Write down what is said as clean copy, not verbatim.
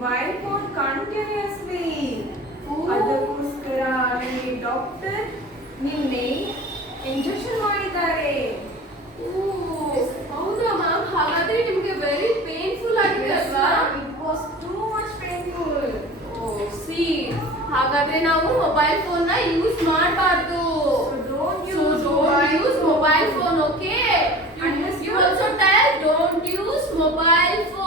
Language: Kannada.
Mobile phone continuously. ಅದಕ್ಕೋಸ್ಕರ ನನಗೆ ಡಾಕ್ಟರ್ ನಿನ್ನೆ ಇಂಜೆಕ್ಷನ್ ಮಾಡಿದ್ದಾರೆ. ಹೌದಾ ಮ್ಯಾಮ್? ಹಾಗಾದ್ರೆ ನಿಮ್ಗೆ ವೆರಿ ಪೇನ್ಫುಲ್ ಆಗಿದೆ ಅಲ್ವಾ? It was too much painful. C ಹಾಗಾದ್ರೆ ನಾವು ಮೊಬೈಲ್ ಫೋನ್ ನ ಯೂಸ್ ಮಾಡಬಾರ್ದು. Don't use mobile phone, okay? You also tell don't use mobile phone.